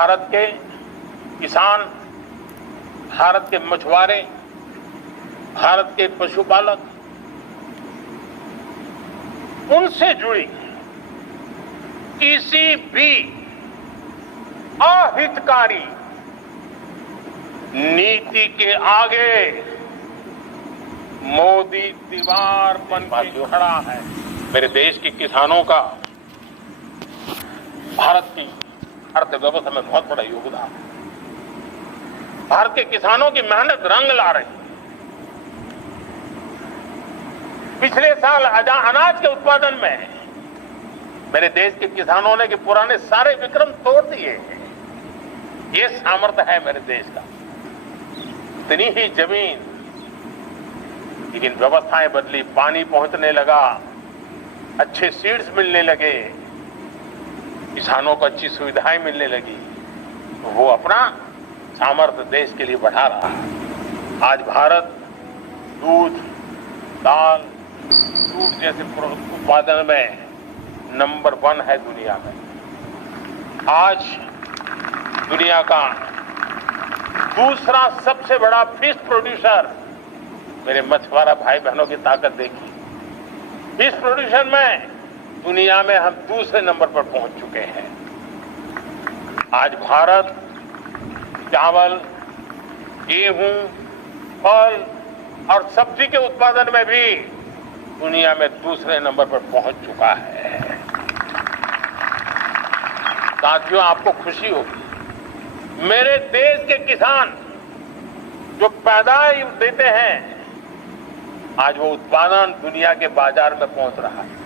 भारत के किसान, भारत के मछुआरे, भारत के पशुपालक, उनसे जुड़ी किसी भी अहितकारी नीति के आगे मोदी दीवार बन के खड़ा है। मेरे देश के किसानों का भारत की अर्थव्यवस्था में बहुत बड़ा योगदान है। भारत के किसानों की मेहनत रंग ला रही है। पिछले साल अनाज के उत्पादन में मेरे देश के किसानों ने के पुराने सारे विक्रम तोड़ दिए हैं। ये सामर्थ्य है मेरे देश का। इतनी ही जमीन, लेकिन व्यवस्थाएं बदली, पानी पहुंचने लगा, अच्छे सीड्स मिलने लगे, किसानों को अच्छी सुविधाएं मिलने लगी, तो वो अपना सामर्थ्य देश के लिए बढ़ा रहा है। आज भारत दूध, दाल, दूध जैसे उत्पादन में नंबर 1 है दुनिया में। आज दुनिया का दूसरा सबसे बड़ा फिश प्रोड्यूसर, मेरे मछुआरा भाई बहनों की ताकत देखिए। फिश प्रोड्यूसर में दुनिया में हम दूसरे नंबर पर पहुंच चुके हैं। आज भारत चावल, गेहूं, फल और सब्जी के उत्पादन में भी दुनिया में दूसरे नंबर पर पहुंच चुका है। साथियों, आपको खुशी होगी, मेरे देश के किसान जो पैदावार देते हैं, आज वो उत्पादन दुनिया के बाजार में पहुंच रहा है।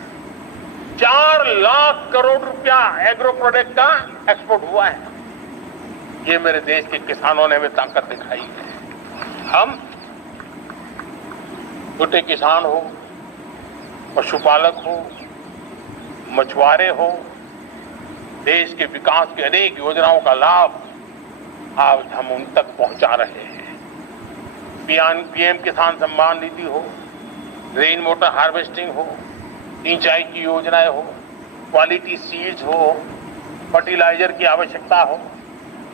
4 लाख करोड़ रुपया एग्रो प्रोडक्ट का एक्सपोर्ट हुआ है। ये मेरे देश के किसानों ने भी ताकत दिखाई है। हम छोटे किसान हो, पशुपालक हो, मछुआरे हो, देश के विकास की अनेक योजनाओं का लाभ आज हम उन तक पहुंचा रहे हैं। पीएम किसान सम्मान निधि हो, रेन वाटर हार्वेस्टिंग हो, सिंचाई की योजनाएं हो, क्वालिटी सीड्स हो, फर्टिलाइजर की आवश्यकता हो,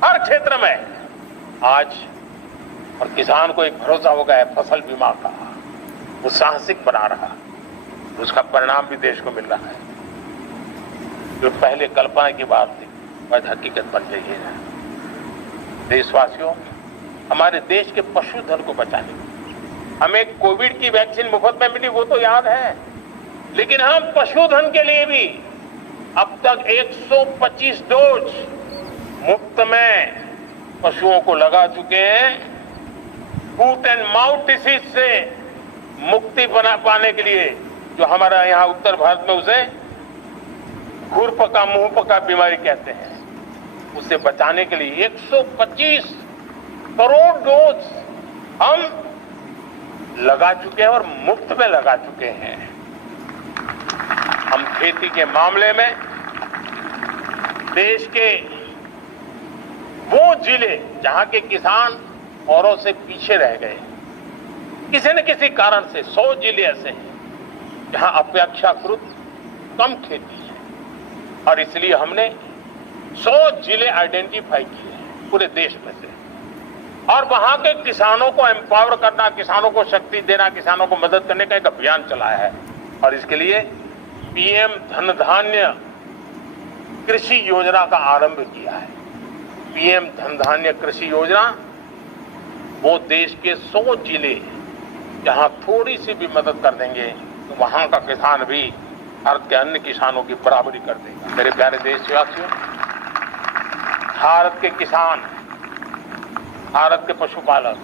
हर क्षेत्र में आज और किसान को एक भरोसा हो गया है फसल बीमा का। वो साहसिक बना रहा, उसका परिणाम भी देश को मिल रहा है। जो पहले कल्पना की बात थी वह हकीकत बन गई है। देशवासियों, हमारे देश के पशुधन को बचाने, हमें कोविड की वैक्सीन मुफ्त में मिली वो तो याद है, लेकिन हम पशुधन के लिए भी अब तक 125 डोज मुफ्त में पशुओं को लगा चुके हैं। फूट एंड माउथ डिसीज से मुक्ति पाने के लिए, जो हमारा यहाँ उत्तर भारत में उसे खुरपका मुंहपका बीमारी कहते हैं, उसे बचाने के लिए 125 करोड़ डोज हम लगा चुके हैं और मुफ्त में लगा चुके हैं। हम खेती के मामले में देश के वो जिले जहां के किसान औरों से पीछे रह गए, किसी न किसी कारण से 100 जिले ऐसे हैं जहां अपेक्षाकृत कम खेती है, और इसलिए हमने 100 जिले आइडेंटिफाई किए हैं पूरे देश में से, और वहां के किसानों को एम्पावर करना, किसानों को शक्ति देना, किसानों को मदद करने का एक अभियान चलाया है। और इसके लिए पीएम धन धान्य कृषि योजना का आरंभ किया है। पीएम धन धान्य कृषि योजना वो देश के 100 जिले जहां थोड़ी सी भी मदद कर देंगे तो वहां का किसान भी भारत के अन्य किसानों की बराबरी कर देगा। मेरे प्यारे देशवासियों, भारत के किसान, भारत के पशुपालक,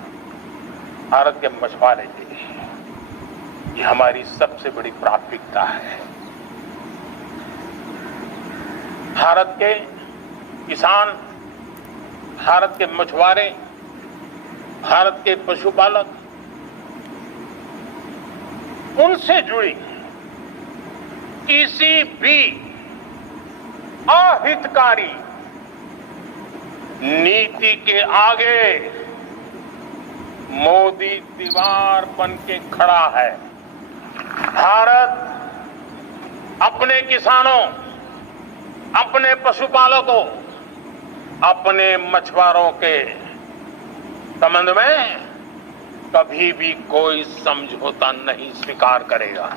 भारत के मछुआरे, ये हमारी सबसे बड़ी प्राथमिकता है। भारत के किसान, भारत के मछुआरे, भारत के पशुपालक, उनसे जुड़ी किसी भी अहितकारी नीति के आगे मोदी दीवार बन के खड़ा है। भारत अपने किसानों, अपने पशुपालकों, अपने मछुआरों के संबंध में कभी भी कोई समझौता नहीं स्वीकार करेगा।